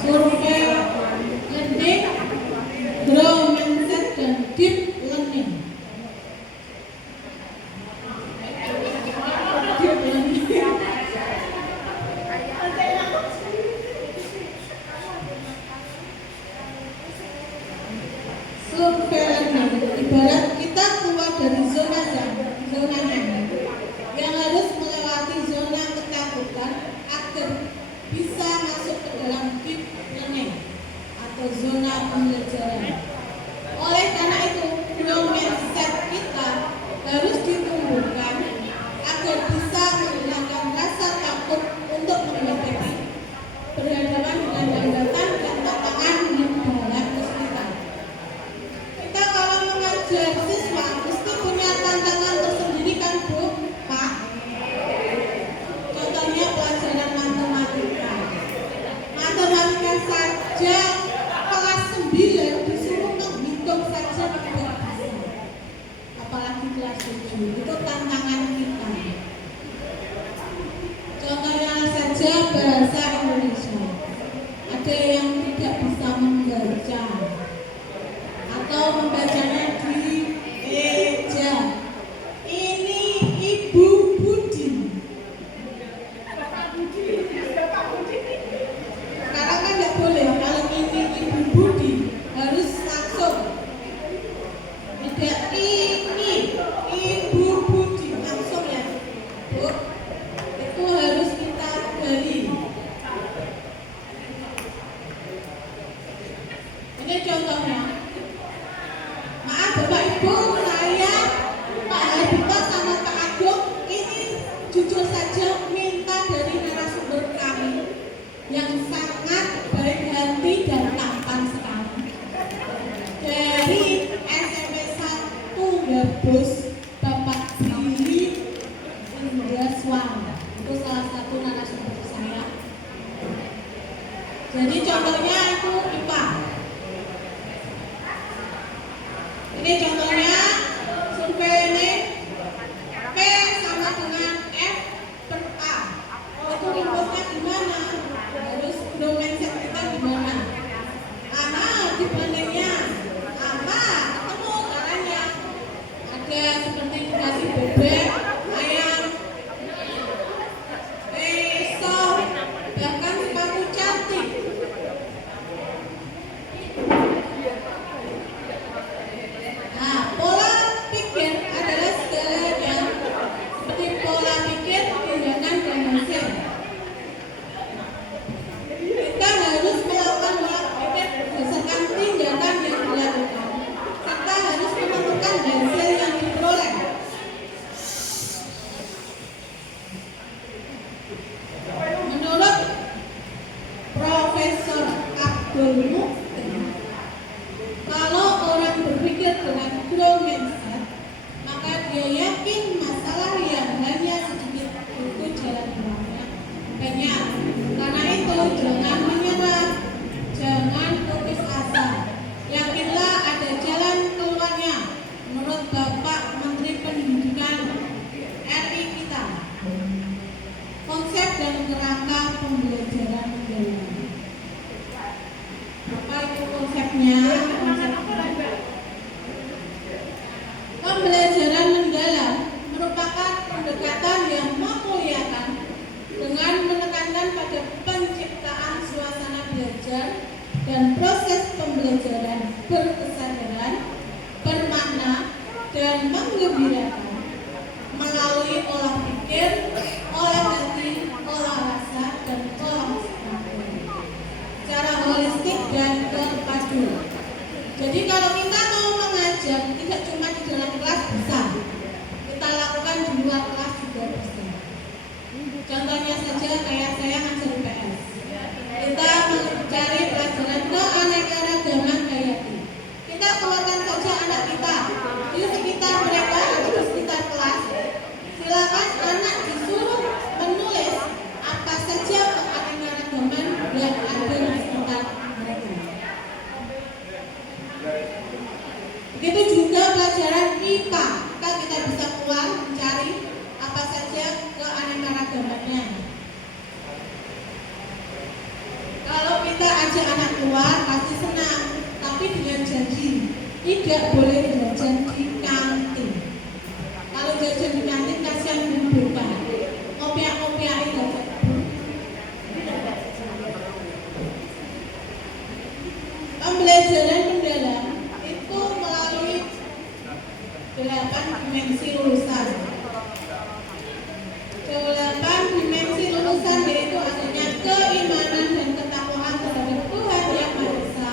survei learning, grow mindset, dan deep learning. Survei learning ibarat kita keluar dari zona nyaman yang harus melewati zona ketakutan agar bisa masuk ke dalam deep learning atau zona pembelajaran. Oleh karena itu, growth mindset kita harus ditumbuhkan agar bisa menghilangkan rasa takut untuk menghadapi berhadapan dengan hambatan dan tantangan yang dalam kesulitan. Kita kalau mengajar siswa mesti punya tantangan tersendiri kan Bu, Pak? Contohnya pelajaran matematika. Matematika saja kelas 9 disuruh menghitung saja tidak bisa. Apalagi kelas 7, itu tantangan kita. Contohnya saja bahasa Indonesia. Ada yang tidak bisa membaca atau membacanya di eja. Ini Ibu Budi. Sekarang kan nggak boleh kalau ini Ibu Budi harus langsung. Tidak ini Ibu Budi langsung ya, Bu. Itu harus kita gali. Ini contohnya. Maaf Bapak Ibu, saya Pak Habibah sama Pak Agung ini jujur saja minta dari narasumber kami yang sangat baik hati dan tampan sekali. Dari SMP 1 Gabus Bapak Billy Indraswan, itu salah satu narasumber saya. Jadi contohnya itu IPA. Ini contohnya survei ini P sama dengan F per A. Itu inputnya gimana? Harus grow mindset kita gimana? Karena dibandingnya apa? Ketemu caranya. Ada seperti dikasih bebek, ayam, pisau, bahkan sepatu cantik. Nah, pola pikir adalah segalanya. Seperti pola pikir, tindakan, dan hasil. Kita harus melakukan pola pikir berdasarkan tindakan yang dilakukan, serta harus menentukan hasil yang diperoleh. Menurut Profesor Abdul Mukhtar, kalau orang berpikir dengan growth mindset, maka dia yakin masalah yang hanya sedikit itu jalan keluarnya banyak. Karena itu jangan menyerah, jangan putus asa. Yakinlah ada jalan keluarnya. Menurut Bapak Menteri Pendidikan RI kita, konsep dan kerangka pembelajaran mendalam. Apa itu konsepnya? Pembelajaran mendalam merupakan pendekatan yang memuliakan dengan menekankan pada penciptaan suasana belajar dan proses pembelajaran berkesadaran, bermakna, dan menggembirakan melalui olah pikir, olah hati, olah rasa, dan olah strategi secara holistik dan terpadu. Jadi kalau kita mau mengajar tidak cuma di dalam kelas bisa, kita lakukan di luar kelas juga bisa. Contohnya saja kayak saya ngajar PS, kita mencari pelajaran keanekaragaman hayati. Kita keluarkan saja anak kita di sekitar mereka atau di sekitar kelas. Silakan anak disuruh menulis apa saja keanekaragaman yang ada di sekitar mereka. Begitu juga pelajaran IPA, kita bisa keluar mencari apa saja keanekaragamannya. tidak boleh jajan di kantin. Kalau jajan di kantin kasihan menimbulkan opiak-opiak itu. Pembelajaran mendalam itu melalui 8 dimensi lulusan. 8 dimensi lulusan yaitu adanya keimanan dan ketakwaan terhadap Tuhan Yang Maha Esa,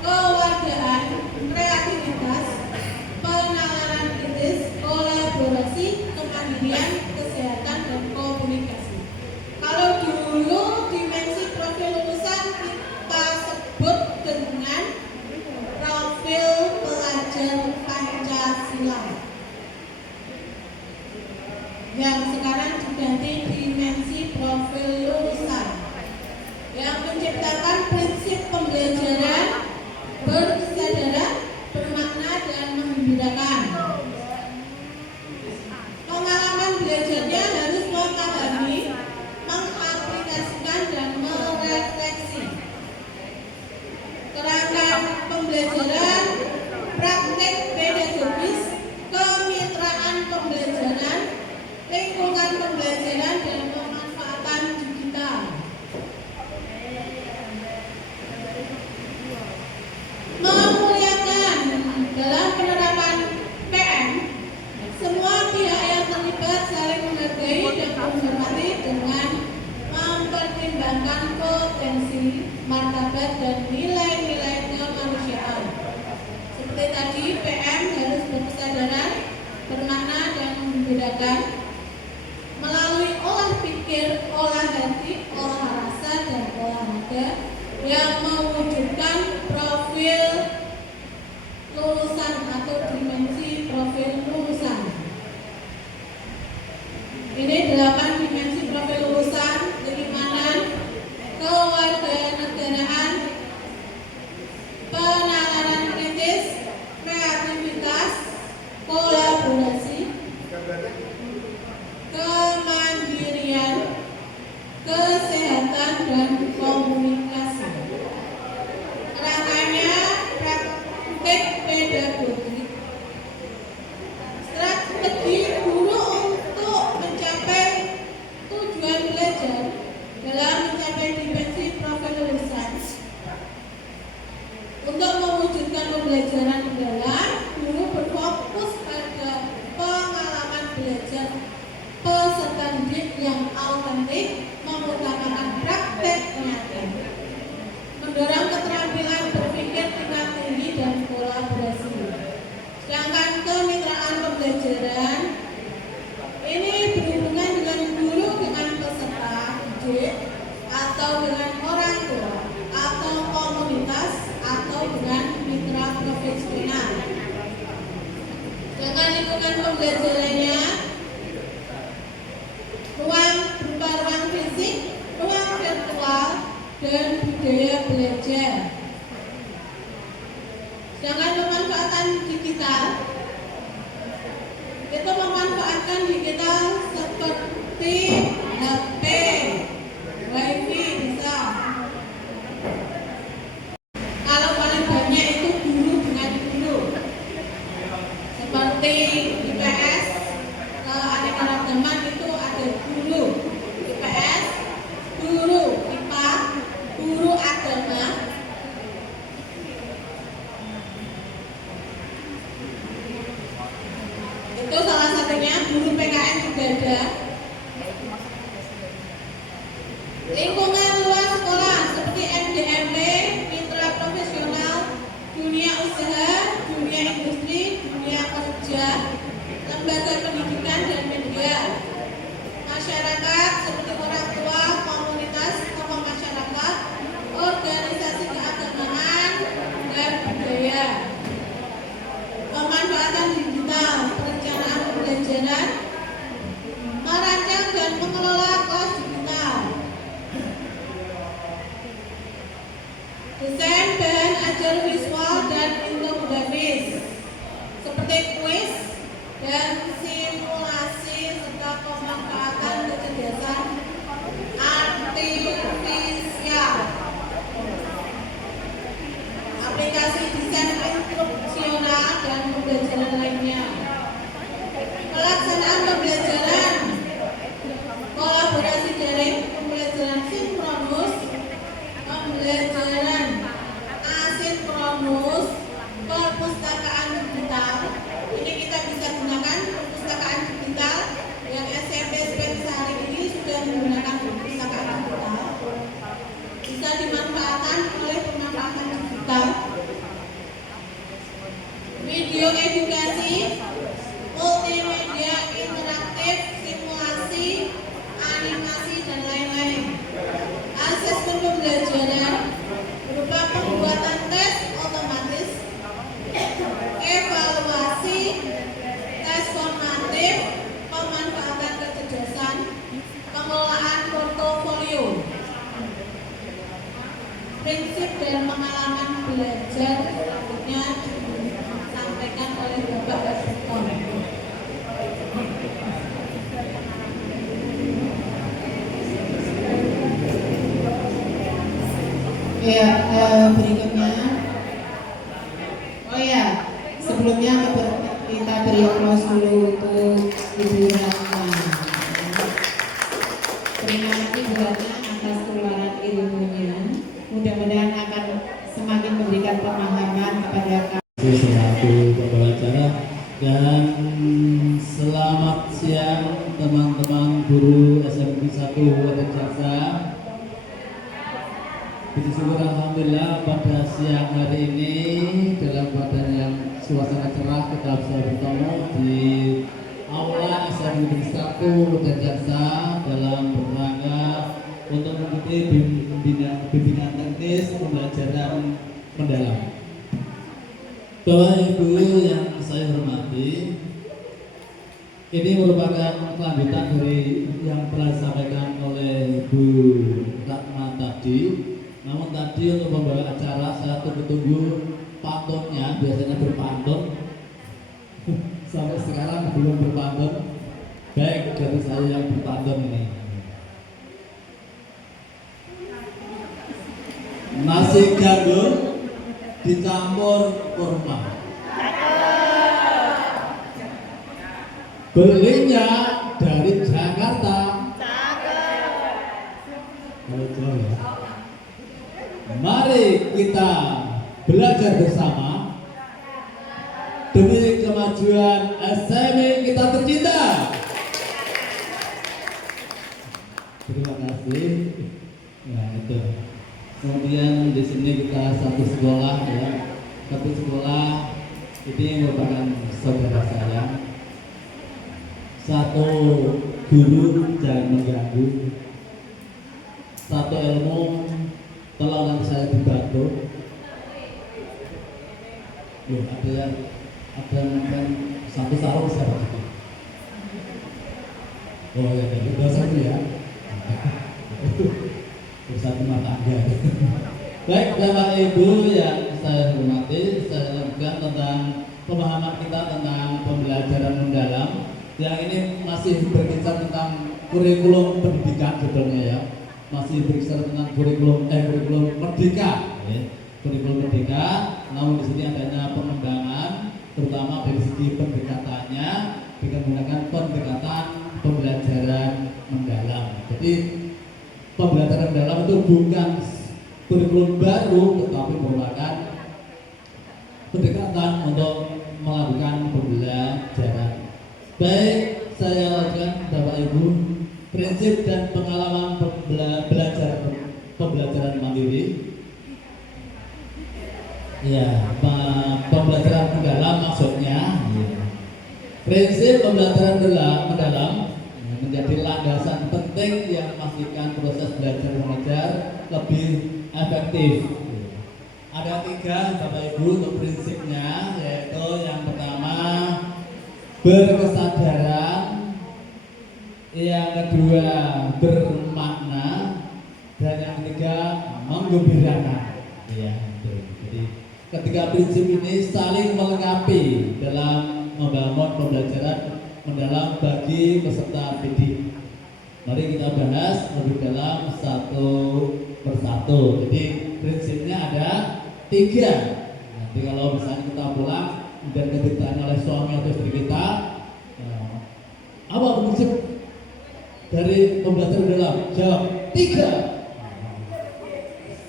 kewargaan, kreativitas, penalaran kritis, kolaborasi, kemandirian, kesehatan, dan komunikasi. Kalau dulu dimensi profil lulusan kita sebut dengan profil pelajar Pancasila, yang sekarang diganti dimensi profil lulusan, yang menciptakan prinsip pembelajaran berkesadaran, bermakna, dan menggembirakan. Pengalaman belajarnya harus memahami, mengaplikasikan, dan merefleksi. Kerangka pembelajaran, praktek pedagogis, kemitraan pembelajaran, lingkungan pembelajaran, dan pemanfaatan digital. Memuliakan dalam penerapan PM, semua pihak yang terlibat saling menghargai dan menghormati dengan mempertimbangkan potensi, martabat, dan nilai-nilai kemanusiaan. Seperti tadi, PM harus berkesadaran, bermakna, dan membedakan melalui olah pikir, olah hati, olah rasa, dan olah raga yang mewujudkan profil lulusan atau dimensi profil lulusan. Ini 8 dimensi profil lulusan: keimanan, kewarganegaraan, penalaran kritis, kreativitas, kolaborasi, kemandirian, kesehatan, dan komunikasi. Rangkanya praktik pedagogik, strategi guru untuk mencapai tujuan belajar dalam mencapai dimensi profil lulusan. Untuk mewujudkan pembelajaran mendalam, guru berfokus pada pengalaman belajar peserta didik yang autentik, mengutamakan praktek nyata, mendorong keterampilan berpikir tingkat tinggi dan kolaborasi. Sedangkan kemitraan pembelajaran ini berhubungan dengan guru dengan peserta didik, atau dengan orang tua, atau komunitas, atau dengan mitra profesional. Dengan lingkungan pembelajarannya, ruang berupa ruang fisik, ruang virtual, dan budaya belajar. Sedangkan pemanfaatan digital itu memanfaatkan digital seperti HP, WiFi bisa. Kalau paling banyak itu guru dengan guru, seperti IPS, keanekaragaman itu ada guru IPS, guru IPA, guru agama. Itu salah satunya. Guru PKN juga ada. Lingkungan luar sekolah seperti MDMP, mitra profesional, dunia usaha, dunia industri, dunia kerja, lembaga pendidikan dan media, masyarakat seperti orang tua, komunitas, tokoh masyarakat, organisasi keagamaan, dan budaya. Pemanfaatan digital, perencanaan pembelajaran, merancang dan mengelola kelas digital, belajar selanjutnya disampaikan oleh Bapak Rektor. Ya, berikutnya. Oh ya, sebelumnya kita beri aplaus dulu untuk Ibu Ratna. Terima kasih Bu Ratna atas keluaran ilmunya. Mudah-mudahan akan semakin memberikan pemahaman kepada kami. Selaku pembawa acara dan selamat siang teman-teman guru SMP 1 Wadah Jaksa. Puji syukur alhamdulillah pada siang hari ini dalam keadaan yang suasana cerah kita bisa bertemu di aula SMP 1 Wadah Jaksa dalam rangka untuk mengikuti bimbingan teknis pembelajaran mendalam. Bapak Ibu yang saya hormati, ini merupakan kelanjutan dari yang telah disampaikan oleh Bu Ratna tadi. Namun tadi untuk membawa acara saya tunggu-tunggu pantunnya, biasanya berpantun. Sampai sekarang belum berpantun. Baik, dari saya yang berpantun ini. Nasi gandum dicampur kurma. Belinya dari Jakarta. Mari kita belajar bersama demi kemajuan SMA kita tercinta. Terima kasih. Nah itu. Kemudian di sini kita satu sekolah ya, satu sekolah ini merupakan saudara saya. Satu guru jangan mengganggu, satu ilmu tolong nanti saya dibantu. Loh, ada kan satu sarung saya. Oh ya, itu dosa ya. Bersatu mata tangga. Baik, Bapak Ibu yang saya hormati, saya lanjutkan tentang pemahaman kita tentang pembelajaran mendalam. Yang ini masih berkisar tentang kurikulum pendidikan sebetulnya ya. Masih berkisar tentang kurikulum merdeka, ya. Kurikulum merdeka. Namun di sini adanya pengembangan, terutama dari segi pendekatannya dengan menggunakan pendekatan pembelajaran mendalam. Jadi pembelajaran mendalam itu bukan kurikulum baru, tetapi merupakan pendekatan untuk melakukan pembelajaran. Baik, saya lanjutkan Bapak Ibu, prinsip dan pengalaman pembelajaran mandiri. Ya, pembelajaran mendalam maksudnya. Prinsip pembelajaran mendalam menjadi landasan penting yang memastikan proses belajar mengajar lebih efektif. Ada 3 Bapak Ibu untuk prinsipnya, yaitu yang pertama berkesadaran, yang kedua bermakna, dan yang ketiga menggembirakan. Ya, jadi ketiga prinsip ini saling melengkapi dalam membangun pembelajaran mendalam bagi peserta didik. Mari kita bahas lebih dalam satu persatu. Jadi prinsipnya ada 3. Nanti kalau misalnya kita pulang dan ditanya oleh suami atau istri kita, apa prinsip dari pembelajaran mendalam? Jawab 3.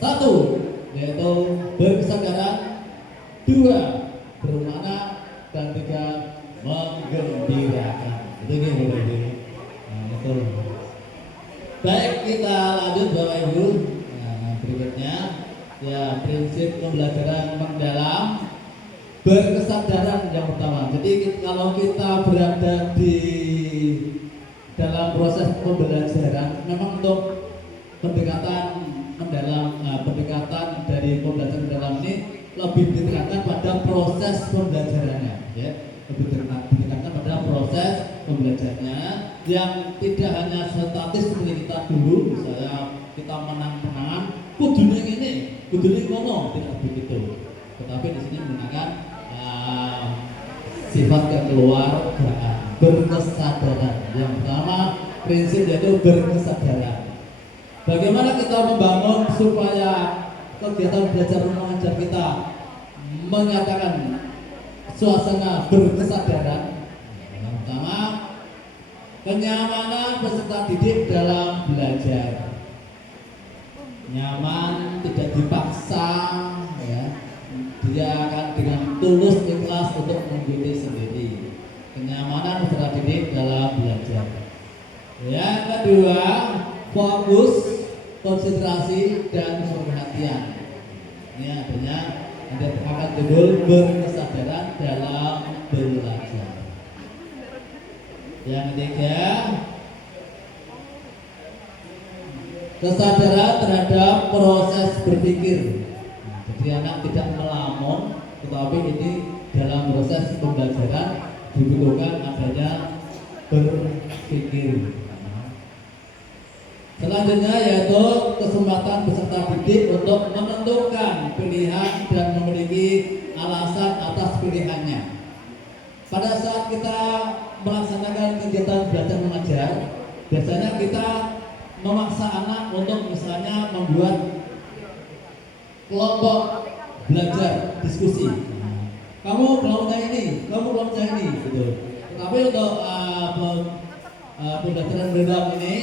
1, yaitu berkesadaran, 2, bermakna, dan 3, menggembirakan. Itu gimana? Betul. Baik, kita lanjut Bapak Ibu. Berikutnya ya prinsip pembelajaran mendalam, berkesadaran yang pertama. Jadi kalau kita berada di dalam proses pembelajaran, memang untuk pendekatan mendalam, pendekatan dari pembelajaran mendalam ini lebih ditekankan pada proses pembelajarannya, ya. Lebih ditekankan pada proses pembelajarannya yang tidak hanya statis seperti kita dulu, misalnya kita menang-menangan kudunya ini, kudune ngomong tidak begitu. Tetapi di sini menggunakan sifat kekeluargaan, berkesadaran. Yang pertama prinsip yaitu berkesadaran. Bagaimana kita membangun supaya kegiatan belajar mengajar kita menyatakan suasana berkesadaran? Yang pertama, kenyamanan peserta didik dalam belajar. Nyaman, tidak dipaksa, ya. Dia akan dengan tulus ikhlas untuk mengikuti sendiri. Kenyamanan peserta didik dalam belajar. Yang kedua, fokus, konsentrasi dan perhatian. Ini adanya ada akan timbul berkesadaran dalam belajar. Yang ketiga, kesadaran terhadap proses berpikir. Jadi anak tidak melamun, tetapi ini dalam proses pembelajaran dibutuhkan adanya berpikir. Selanjutnya yaitu kesempatan peserta didik untuk menentukan pilihan dan memiliki alasan atas pilihannya. Pada saat kita melaksanakan kegiatan belajar mengajar, biasanya kita memaksa anak untuk misalnya membuat kelompok belajar diskusi. Kamu kelompoknya ini, kamu kelompoknya ini, gitu. Tetapi untuk pembelajaran berenang ini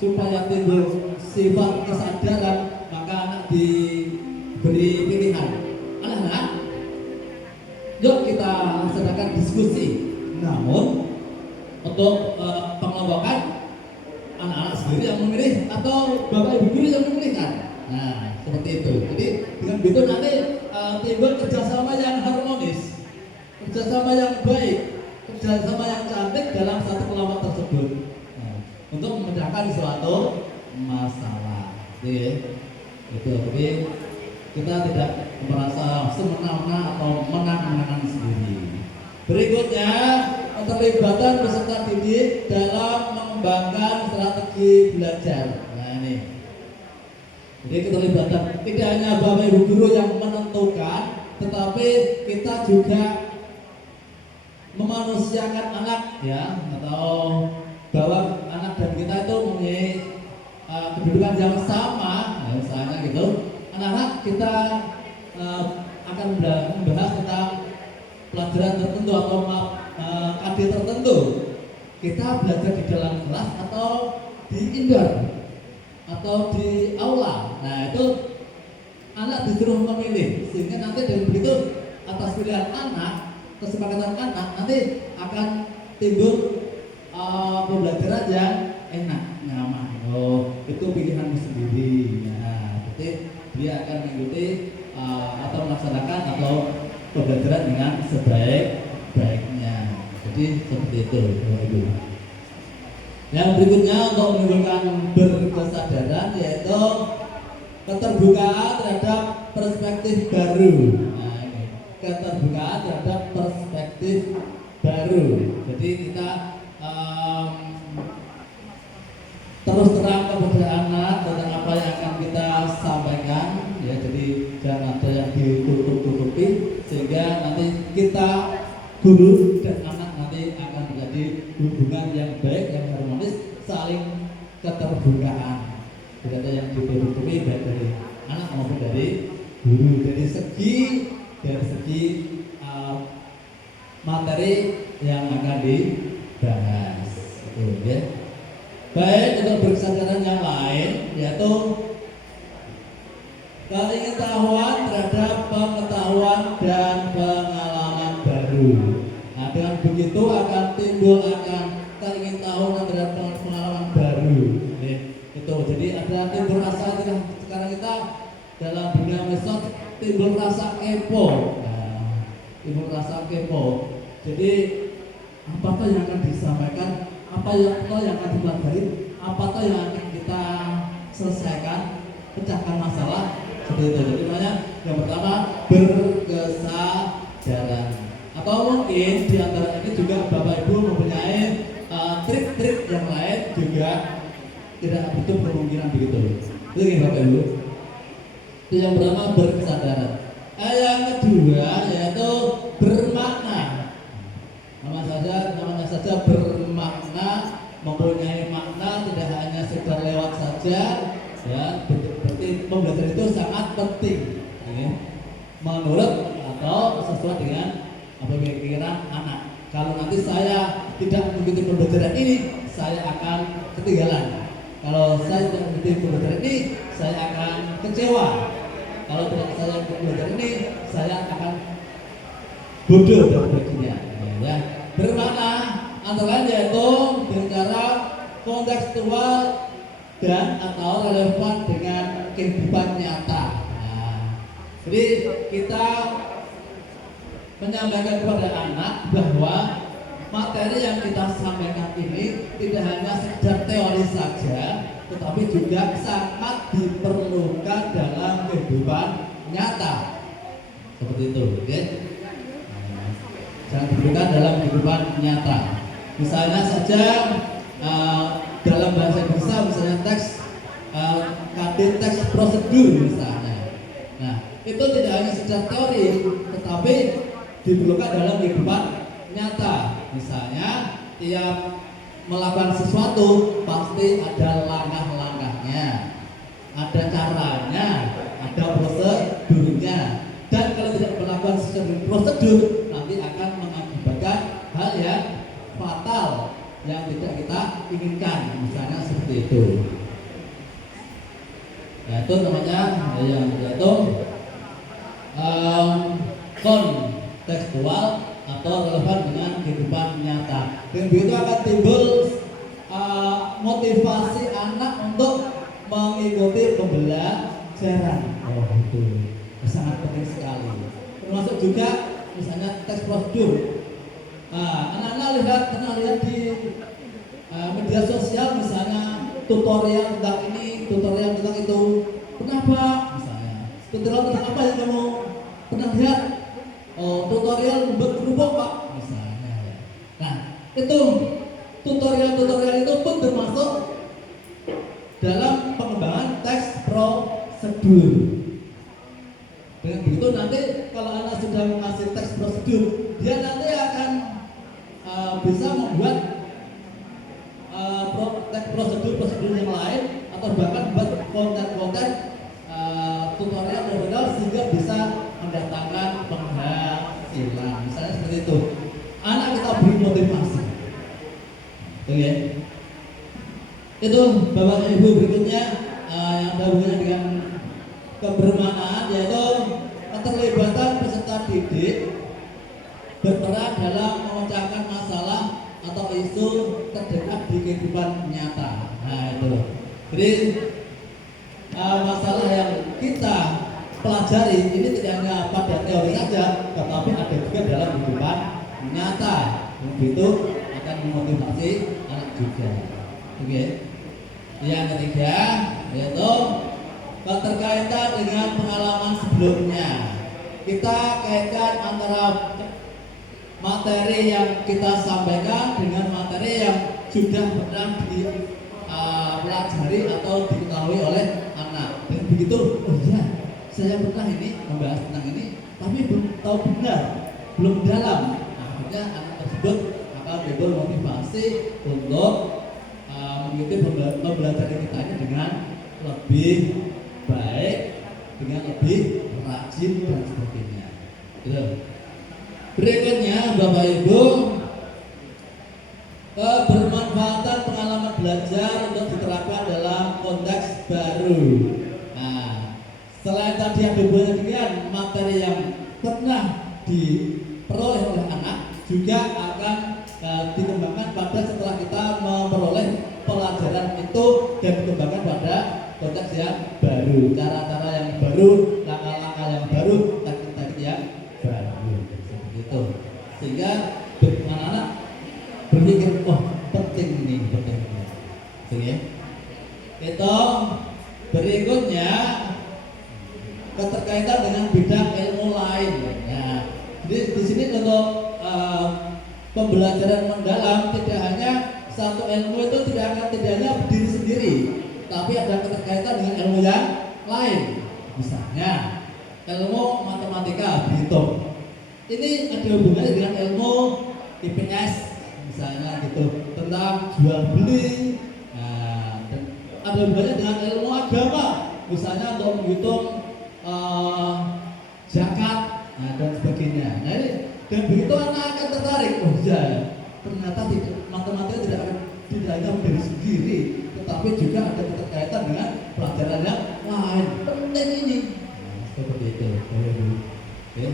supaya timbul sifat kesadaran, maka anak diberi pilihan. Anak-anak, yuk kita laksanakan diskusi. Namun untuk pengelompokan anak-anak sendiri yang memilih atau bapak ibu guru yang memilihkan. Nah, seperti itu. Jadi dengan begitu nanti timbul kerjasama yang harmonis, kerjasama yang baik, kerjasama yang cantik dalam satu kelompok tersebut. Nah, untuk memecahkan suatu masalah. Jadi kita tidak merasa semena-mena atau menang-menangan sendiri. Berikutnya, keterlibatan peserta didik dalam mengembangkan strategi belajar. Nah ini, jadi keterlibatan tidak hanya bapak ibu guru yang menentukan, tetapi kita juga memanusiakan anak, ya, atau bahwa anak dan kita itu mempunyai kedudukan yang sama. Nah, misalnya gitu, anak-anak kita akan membahas tentang pelajaran tertentu atau KD tertentu. Kita belajar di dalam kelas atau di indoor atau di aula. Nah itu anak disuruh memilih, sehingga nanti dengan begitu atas pilihan anak, kesepakatan anak, nanti akan timbul pembelajaran yang enak, nyaman. Oh, itu pilihanmu sendiri. Nah, berarti dia akan mengikuti atau melaksanakan atau pembelajaran dengan sebaik-baiknya. Jadi seperti itu, Ibu. Yang berikutnya untuk menimbulkan berkesadaran yaitu keterbukaan terhadap perspektif baru. Nah, ini keterbukaan terhadap perspektif baru. Jadi kita terus terang kepada anak tentang apa yang akan kita sampaikan, ya. Jadi jangan ada yang ditutup-tutupi, sehingga nanti kita guru dan anak nanti akan menjadi hubungan yang baik, yang harmonis, saling keterbukaan. Tidak ada yang ditutupi baik dari anak maupun dari guru. Dari segi materi yang akan dibahas, itu ya. Baik, untuk berkesadaran yang lain yaitu keingetahuan terhadap pengetahuan dan pengalaman baru. Nah, dengan begitu akan timbul keingetahuan terhadap pengalaman baru. Itu jadi ada timbul rasa sekarang kita dalam dunia medsos timbul rasa kepo. Nah, timbul rasa kepo. Jadi apakah yang akan disampaikan, apa yang akan dipelajari, apakah yang akan kita selesaikan, pecahkan masalah, seperti itu. Jadi namanya yang pertama berkesadaran. Atau mungkin di antara ini juga Bapak Ibu mempunyai trik-trik yang lain juga tidak betul kemungkinan begitu. Itu Bapak Ibu. Itu yang pertama, berkesadaran. Yang kedua yaitu bermakna. Namanya saja bermakna, mempunyai makna, tidak hanya sekedar lewat saja. Ya, berarti pembelajaran itu sangat penting. Ya. Menurut atau sesuai dengan apa pikiran anak. Kalau nanti saya tidak mengikuti pembelajaran ini, saya akan ketinggalan. Kalau saya tidak mengikuti pembelajaran ini, saya akan kecewa. Kalau tidak saya pembelajaran ini, saya akan bodoh dan sebagainya. Ya. Bermakna antara lain yaitu berbicara kontekstual dan atau relevan dengan kehidupan nyata. Jadi kita menyampaikan kepada anak bahwa materi yang kita sampaikan ini tidak hanya sekedar teori saja, tetapi juga sangat diperlukan dalam kehidupan nyata. Seperti itu, oke? Sangat diperlukan dalam kehidupan nyata. Misalnya saja dalam bahasa Indonesia, misalnya teks prosedur misalnya. Nah, itu tidak hanya sekedar teori, tetapi diperlukan dalam kehidupan nyata. Misalnya, tiap melakukan sesuatu pasti ada langkah-langkahnya, ada caranya, ada prosedurnya. Dan kalau tidak melakukan sesuatu prosedur, nanti akan mengakibatkan hal yang fatal yang tidak kita inginkan. Misalnya seperti itu. Yaitu namanya yaitu kontekstual atau relevan dengan kehidupan nyata. Dan begitu akan timbul motivasi anak untuk mengikuti pembelajaran. Oh itu sangat penting sekali. Termasuk juga misalnya teks prosedur. Anak-anak pernah lihat di media sosial misalnya tutorial tentang ini, tutorial tentang itu. Kenapa? Misalnya tutorial tentang apa yang kamu pernah lihat? Oh, tutorial membuat kerupuk Pak, misalnya. Nah, itu tutorial itu pun termasuk dalam pengembangan teks prosedur. Dengan begitu nanti kalau anak sudah mengasih teks prosedur, dia nanti akan bisa membuat teks prosedur yang lain atau bahkan buat konten-konten tutorial sehingga bisa mendatangkan penghasilan. Misalnya seperti itu. Anak kita beri motivasi. Oke. Itu Bapak Ibu berikutnya yang ada hubungannya dengan kebermanfaatan yaitu keterlibatan peserta didik berperan dalam memecahkan masalah atau isu terdekat di kehidupan nyata. Nah itu. Jadi masalah yang kita pelajari ini tidak hanya pada teori saja, tetapi ada juga dalam kehidupan nyata. Begitu akan memotivasi anak juga. Oke. Yang ketiga yaitu keterkaitan dengan pengalaman sebelumnya. Kita kaitkan antara materi yang kita sampaikan dengan materi yang sudah pernah dipelajari atau diketahui oleh anak. Dan begitu, oh iya, saya pernah ini membahas tentang ini, tapi belum tahu benar, belum dalam. Nah, akhirnya anak tersebut akan timbul motivasi untuk mengikuti pembelajaran kita ini dengan lebih baik, dengan lebih rajin dan sebagainya. Gitu. Berikutnya Bapak Ibu, kebermanfaatan pengalaman belajar untuk diterapkan dalam konteks baru. Nah, selain tadi ada hubungannya dengan materi yang pernah diperoleh oleh anak, juga akan dikembangkan pada setelah kita memperoleh pelajaran itu dan dikembangkan pada konteks yang baru, cara-cara yang baru, langkah-langkah yang baru, taktik-taktik yang baru, seperti itu. Sehingga anak-anak berpikir, oh penting ini. Oke. Itu berikutnya keterkaitan dengan bidang ilmu lain. Nah, jadi di sini untuk pembelajaran mendalam tidak hanya satu ilmu itu tidak hanya berdiri sendiri, tapi ada keterkaitan dengan ilmu yang lain. Misalnya ilmu matematika berhitung. Ini ada hubungannya dengan ilmu IPS misalnya gitu, tentang jual beli. Nah, dan ada hubungannya dengan ilmu agama, misalnya untuk menghitung zakat, nah, dan sebagainya. Nah, ini, dan begitu anak akan tertarik, oh ya, ternyata matematika tidak hanya berdiri sendiri, tetapi juga ada keterkaitan dengan pelajaran yang lain. Penting ini. Nah, seperti itu. Oke.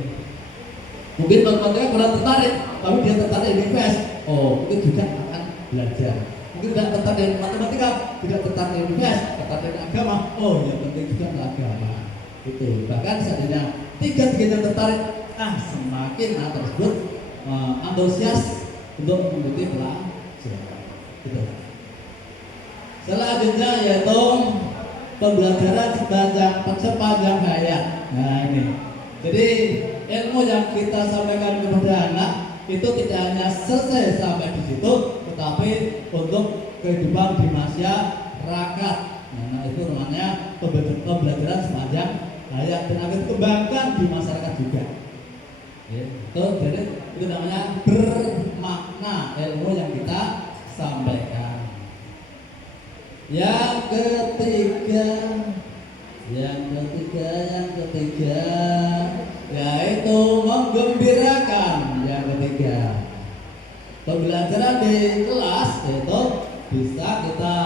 Mungkin matematika kurang tertarik, tapi dia tertarik di IPS. Oh, itu juga akan belajar. Mungkin tidak tertarik dengan matematika, tidak tertarik dengan IPS, tertarik dengan agama. Oh, yang penting juga agama. Itu. Bahkan seandainya tiga-tiganya tertarik, semakin tersebut antusias untuk mengikuti pelajaran. Gitu. Selanjutnya yaitu pembelajaran sepanjang hayat. Nah ini. Jadi ilmu yang kita sampaikan kepada anak itu tidak hanya selesai sampai di situ, tetapi untuk kehidupan di masyarakat. Nah itu namanya pembelajaran sepanjang hayat dan akan dikembangkan di masyarakat juga. Itu jadi itu namanya bermakna ilmu yang kita sampaikan. Yang ketiga yaitu menggembirakan. Yang ketiga, pembelajaran di kelas itu bisa kita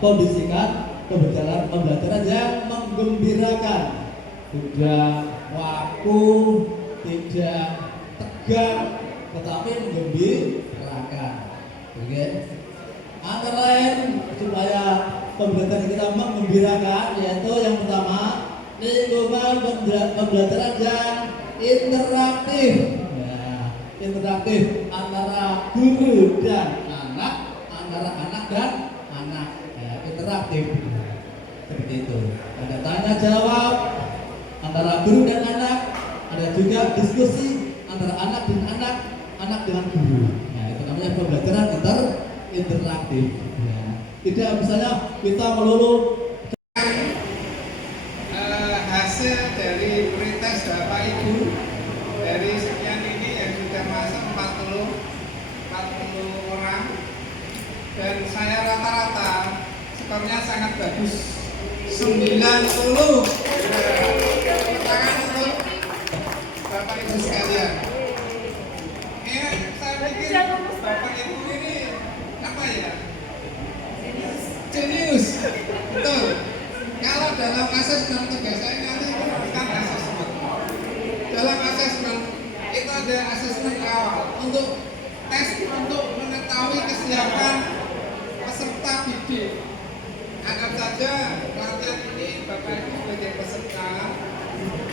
kondisikan pembelajaran yang menggembirakan, tidak waku, tidak tegang, tetapi menggembirakan. Oke. Antara lain supaya pembelajaran kita menggembirakan, yaitu yang pertama lingkungan pembelajaran yang interaktif. Nah, interaktif antara guru dan anak, antara anak dan anak. Ya, interaktif seperti itu. Ada tanya jawab antara guru dan anak, ada juga diskusi antara anak dan anak, anak dengan guru. Nah, itu namanya pembelajaran interaktif. Ya. Tidak misalnya kita melulu hasil dari pretest Bapak Ibu dari sekian ini yang sudah masuk 40 orang, dan saya rata-rata skornya sangat bagus, 90. Tangan untuk Bapak Ibu sekalian. Saya pikir Bapak Ibu ini apa ya? Jenius. Betul. Kalau dalam asesmen tugas saya nanti bukan asesmen. Dalam asesmen itu ada asesmen awal untuk tes untuk mengetahui kesiapan peserta didik. Anggap saja pelatihan ini Bapak Ibu sebagai peserta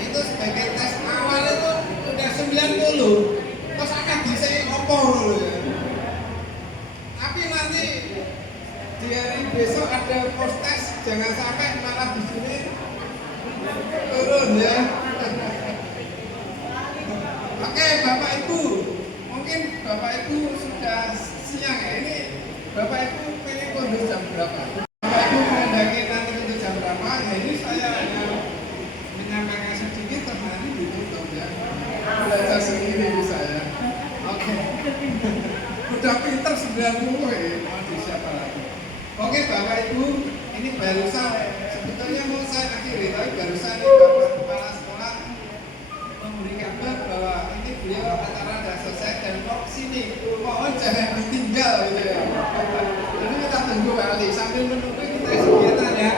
itu sebagai tes awal itu udah 90. Terus akan bisa opor dulu ya. Tapi nanti di hari besok ada post test, jangan sampai malah di sini turun ya. Oke, Bapak Ibu, mungkin Bapak Ibu sudah siang ya. Ini Bapak Ibu pengen kondus jam berapa? Bapak Ibu mengendaki nanti itu jam berapa? Ya ini saya hanya menyampaikan sedikit, terus ditutup ya. Belajar sendiri saya. Oke. Udah pinter 90 ya, mau di siapa lagi? Oke Bapak Ibu, ini barusan sebetulnya mau saya akhiri, tapi barusan ini Bapak Kepala Sekolah memberi kabar bahwa ini beliau acara sudah selesai dan kok sini, mohon jangan ditinggal gitu ya. Jadi kita tunggu balik sambil menunggu kita kegiatan ya.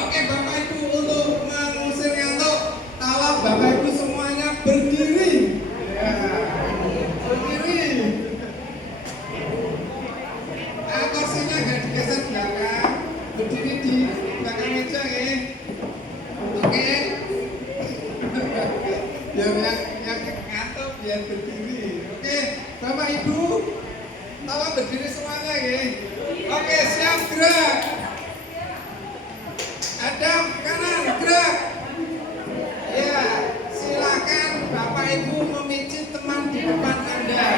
Oke Bapak Ibu, untuk mengusir ngantuk, tolong Bapak Ibu semuanya berdiri. Ya, berdiri. Kursinya agak digeser belakang, berdiri di belakang meja ya. Oke. Biar yang ngantuk biar berdiri. Oke, Bapak Ibu, tolong berdiri semuanya ya. Oke, siap gerak. Hadap kanan gerak. Ya, silakan Bapak Ibu memijit teman di depan Anda.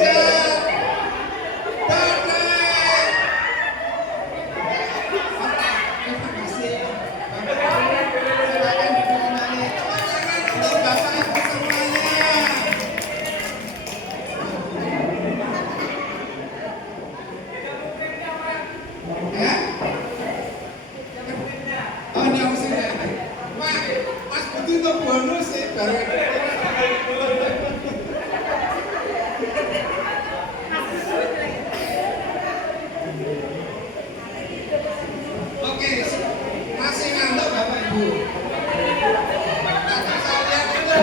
hujan, badai. Terima kasih. Silakan ditemani. Tepuk tangan untuk Bapak Ibu semuanya. Ya? Oh, ini yang sini. Wah, Mas Budi untuk bonus sih baru. Oke, masih ngantuk Bapak Ibu. Tadi saya lihat itu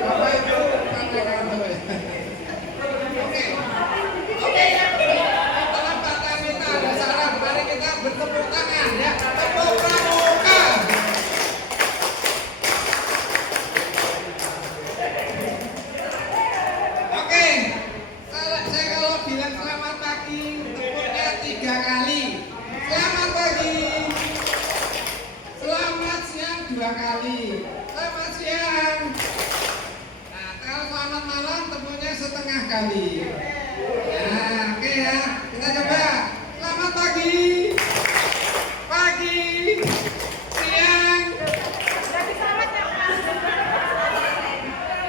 Bapak Ibu pada ngantuk. Oke, oke. Dalam kata kita ada saran, mari kita bertepuk tangan ya. Tepuk pramuka. Oke, saya kalau bilang selamat pagi, tepuknya 3 kali. Selamat pagi. Selamat siang 2 kali. Selamat siang. Nah, kalau selamat malam tepuknya setengah kali. Nah, oke ya. Kita coba. Selamat pagi. Pagi. Siang.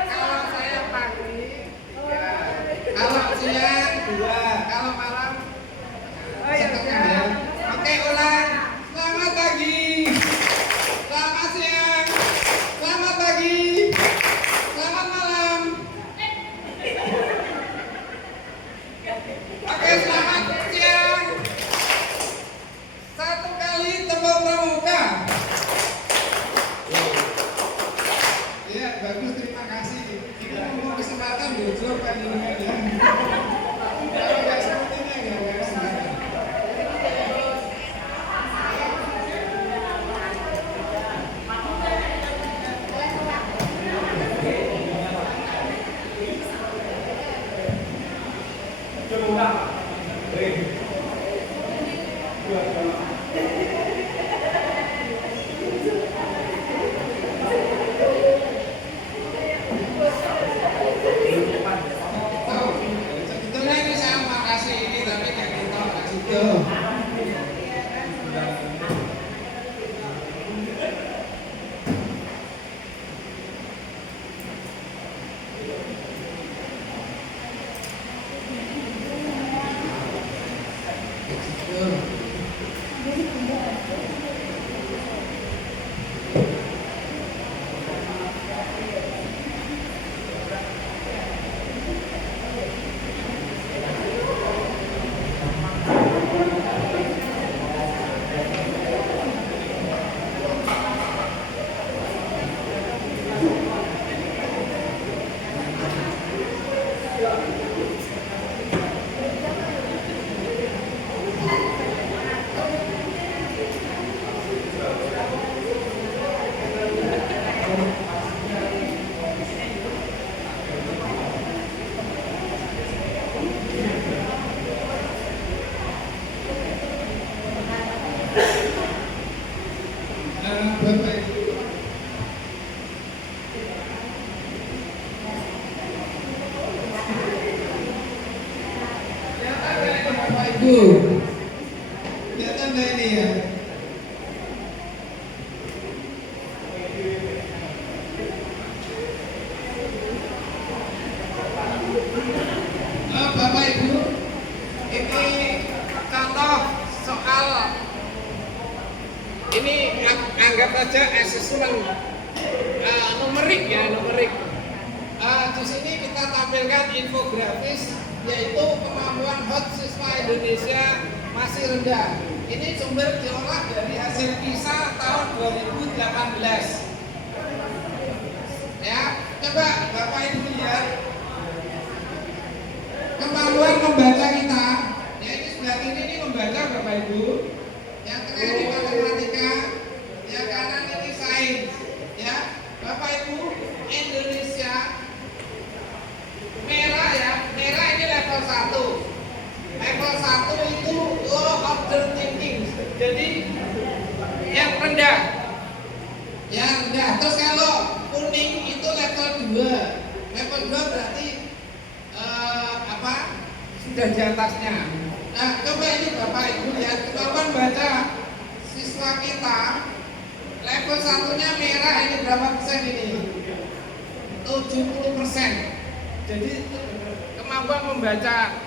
Kalau saya pagi, ya. Kalau siang 2, kalau malam setengah ya. Oke, ulang. Selamat pagi. Selamat siang. Selamat pagi. Selamat malam. Oke, selamat siang. 1 kali tepuk pramuka. Ya, bagus, terima kasih. Kita mau kesempatan dulu kan ini ya. Kalau nggak seperti ini nggak kesempatan. Sebetulnya ini saya mau kasih ini tapi nggak kita kasih itu. Bapak Ibu. Bapak Ibu, lihat tanda ini ya. Bapak Ibu, ini contoh soal ini anggap aja asesmen numerik ya, numerik. Di sini kita tampilkan infografis yaitu kemampuan hot siswa Indonesia masih rendah. Ini sumber diolah dari hasil PISA tahun 2018. Ya, coba Bapak Ibu lihat kemampuan membaca kita. Ya, ini sebelah kiri ini membaca Bapak Ibu. Yang tengah ini matematika, yang kanan ini sains. Ya, Bapak Ibu, Indonesia merah ya, merah ini level 1. Level 1 itu low order thinking. Jadi yang rendah. Yang rendah. Terus kalau kuning itu level 2. Level 2 berarti apa? sudah di atasnya. Nah, coba ini Bapak Ibu lihat kemampuan baca siswa kita level 1-nya merah ini berapa persen ini? 70%. Jadi kemampuan membaca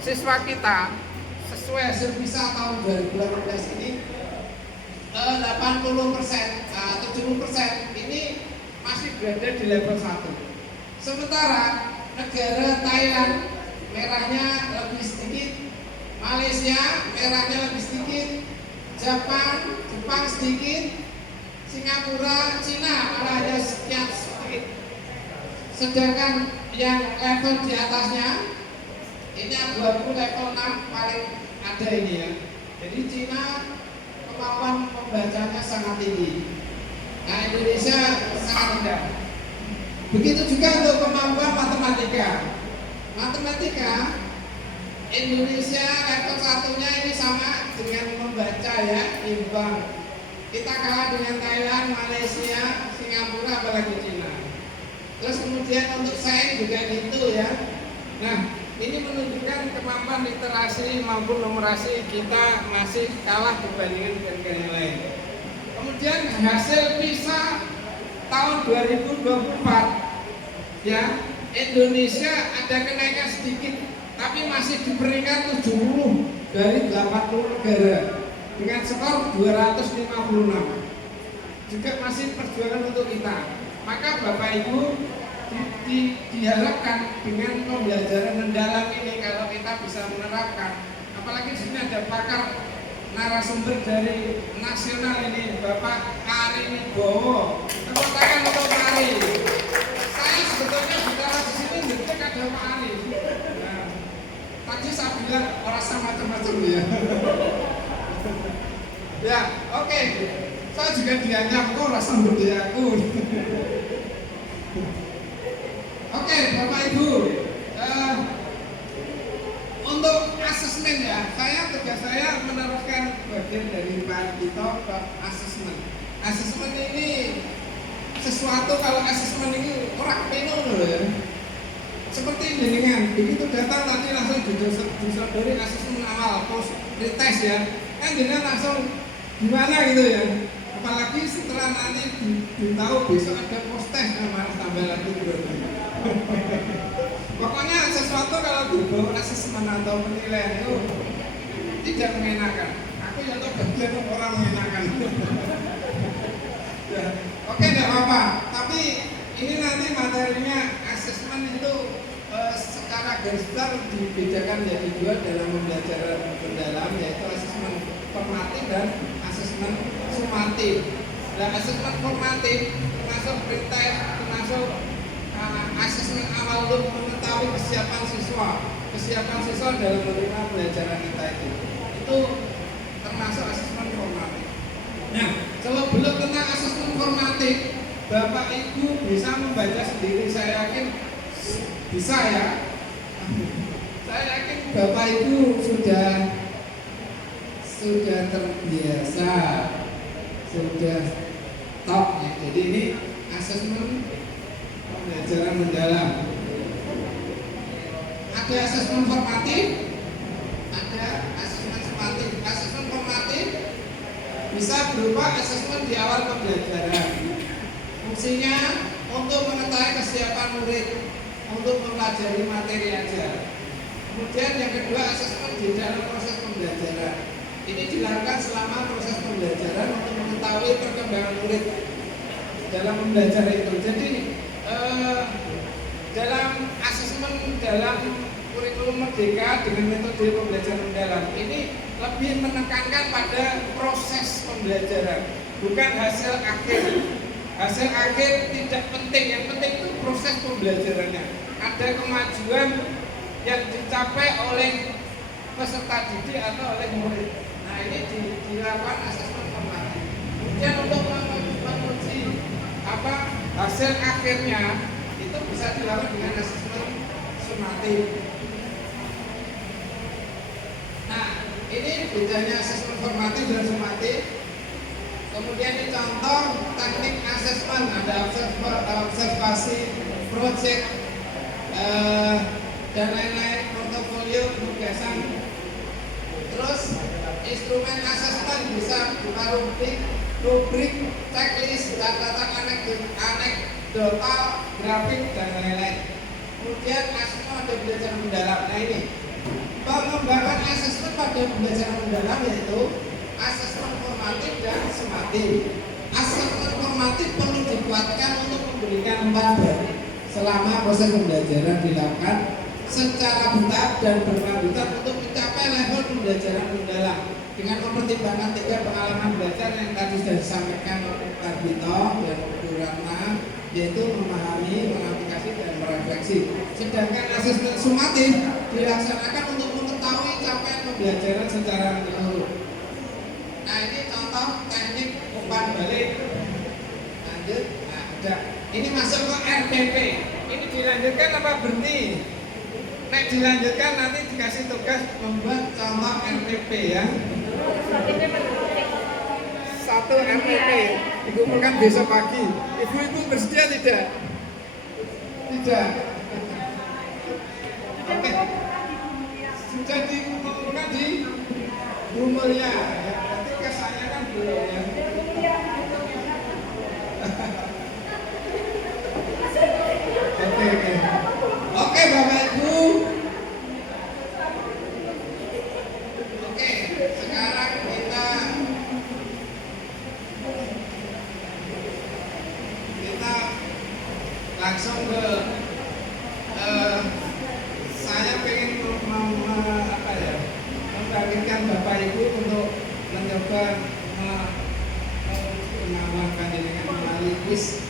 siswa kita sesuai hasil PISA tahun 2018 ini 80%, 70% ini masih berada di level 1. Sementara negara Thailand merahnya lebih sedikit, Malaysia merahnya lebih sedikit, Jepang sedikit, Singapura, Cina malah hanya sekian sedikit. Sedangkan yang level di atasnya ini abu-abu level 6 paling ada ini ya. Jadi Cina kemampuan membacanya sangat tinggi. Nah, Indonesia sangat rendah. Begitu juga untuk kemampuan matematika. Matematika Indonesia level 1-nya ini sama dengan membaca ya, imbang. Kita kalah dengan Thailand, Malaysia, Singapura, apalagi Cina. Terus kemudian untuk sains juga gitu ya. Nah, ini menunjukkan kemampuan literasi maupun numerasi kita masih kalah dibandingkan dengan negara lain. Kemudian hasil PISA tahun 2024 ya, Indonesia ada kenaikan sedikit tapi masih di peringkat 70 dari 80 negara dengan skor 256. Juga masih perjuangan untuk kita. Maka Bapak Ibu diharapkan dengan pembelajaran mendalam ini kalau kita bisa menerapkan, apalagi di sini ada pakar narasumber dari nasional ini Bapak Ari Wibowo. Tepuk tangan untuk Pak Ari. Saya sebetulnya bicara di sini detik ada Pak Ari. Nah, tadi saya bilang orang sama macam-macam ya. Ya, oke. Saya juga dianggap kok rasa budi aku. Oke, Bapak Ibu, untuk asesmen ya, tugas saya meneruskan bagian dari Pak Dito ke asesmen. Asesmen ini sesuatu, kalau asesmen ini orang penuh loh ya. Seperti dengan begitu datang tadi langsung disodori asesmen awal, post retest ya, kan dia langsung gimana gitu ya. Apalagi setelah nanti ditahu besok ada post test, malah tambah lagi berarti. Pokoknya sesuatu kalau dibawa asesmen atau penilaian itu tidak mengenakan. Aku yang tahu bagian orang mengenakan. Ya, oke, tidak apa-apa. Tapi ini nanti materinya asesmen itu secara garis besar dibedakan menjadi dua dalam pembelajaran mendalam, yaitu asesmen formatif dan asesmen sumatif. Nah, asesmen formatif termasuk pretest, termasuk asesmen awal untuk mengetahui kesiapan siswa dalam menerima pelajaran kita itu termasuk asesmen formatif. Nah, kalau belum tentang asesmen formatif, Bapak Ibu bisa membaca sendiri, saya yakin bisa ya. Saya yakin Bapak Ibu sudah terbiasa, sudah top ya. Jadi ini asesmen pembelajaran mendalam. Ada asesmen formatif, ada asesmen sumatif. Asesmen formatif bisa berupa asesmen di awal pembelajaran. Fungsinya untuk mengetahui kesiapan murid untuk mempelajari materi aja. Kemudian yang kedua, asesmen di dalam proses pembelajaran. Ini dilakukan selama proses pembelajaran untuk mengetahui perkembangan murid dalam belajar itu. Jadi dalam asesmen dalam kurikulum Merdeka dengan metode pembelajaran mendalam ini lebih menekankan pada proses pembelajaran, bukan hasil akhir. Hasil akhir tidak penting, yang penting itu proses pembelajarannya. Ada kemajuan yang dicapai oleh peserta didik atau oleh murid. Nah, ini dilakukan asesmen formatif. Kemudian untuk menguji hasil akhirnya itu bisa dilakukan dengan asesmen sumatif. Nah, ini bedanya asesmen formatif dan sumatif. Kemudian ini contoh teknik asesmen, ada observasi, project, dan lain-lain. video penugasan. Terus instrumen asesmen bisa berupa rubrik, checklist, catatan anekdotal, grafik dan lain-lain. Kemudian asesmen ada belajar mendalam. Nah ini pengembangan asesmen pada pembelajaran mendalam yaitu asesmen formatif dan sumatif. Asesmen formatif perlu dikuatkan untuk memberikan manfaat selama proses pembelajaran dilakukan secara bertahap dan berkelanjutan untuk mencapai level pembelajaran mendalam dengan mempertimbangkan 3 pengalaman belajar yang tadi sudah disampaikan oleh Pak Bito dan Bu Ratna, yaitu memahami, mengaplikasi dan merefleksi. Sedangkan asesmen sumatif dilaksanakan untuk mengetahui capaian pembelajaran secara menyeluruh. Nah ini contoh teknik umpan balik. Lanjut, nah udah. Ini masuk ke RPP. Ini dilanjutkan apa berhenti? Nah dilanjutkan nanti dikasih tugas membuat contoh RPP ya. Satu RPP dikumpulkan besok pagi. Ibu-ibu bersedia tidak? Tidak. Oke. Sudah dikumpulkan di Bu Mulia. Ya, berarti kesannya kan belum ya. Oke Bapak Ibu. Oke, sekarang kita langsung ke saya pengen membangkitkan Bapak Ibu untuk mencoba mengamalkan dengan melalui kuis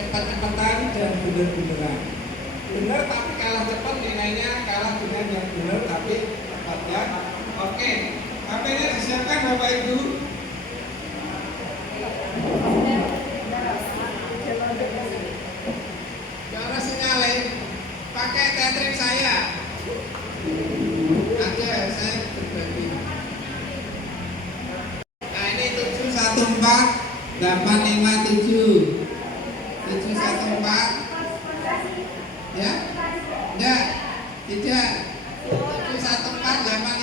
cepat-cepatan dan benar-benaran. Benar tapi kalah cepat, nilainya kalah dengan yang benar tapi cepat ya. Oke, HP-nya disiapkan Bapak Ibu. Jangan sinyalin, pakai tethering saya. Ada saya berbagi. Nah ini 714-857 714 ya? Enggak, tidak 714-857